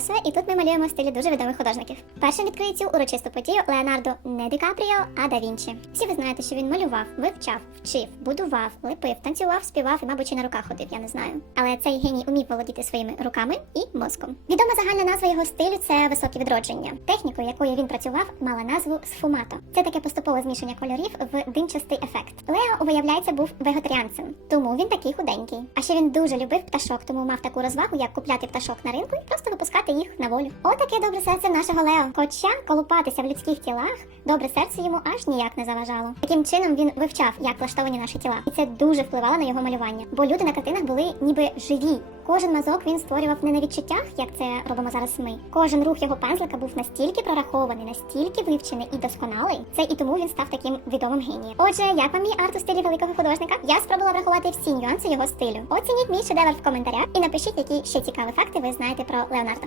Жосуе, і тут ми малюємо в стилі дуже відомих художників. Першим відкриє цю урочисту подію Леонардо не Ді Капріо, а Да Вінчі. Всі ви знаєте, що він малював, вивчав, вчив, будував, лепив, танцював, співав і, мабуть, ще на руках ходив, я не знаю. Але цей геній умів володіти своїми руками і мозком. Відома загальна назва його стилю це високе відродження. Технікою, якою він працював, мала назву сфумато. Це таке поступове змішання кольорів в димчастий ефект. Лео, виявляється, був вегетаріанцем, тому він такий худенький. А ще він дуже любив пташок, тому мав таку розвагу, як купляти пташок на ринку і просто випускати їх на волю. Отаке добре серце нашого Лео. Хоча колупатися в людських тілах, добре серце йому аж ніяк не заважало. Таким чином він вивчав, як влаштовані наші тіла, і це дуже впливало на його малювання. Бо люди на картинах були ніби живі. Кожен мазок він створював не на відчуттях, як це робимо зараз ми. Кожен рух його пензлика був настільки прорахований, настільки вивчений і досконалий. Це і тому він став таким відомим генієм. Отже, як вам мій арт у стилі великого художника? Я спробувала врахувати всі нюанси його стилю. Оцініть мій шедевр в коментарях і напишіть, які ще цікаві факти ви знаєте про Леонардо.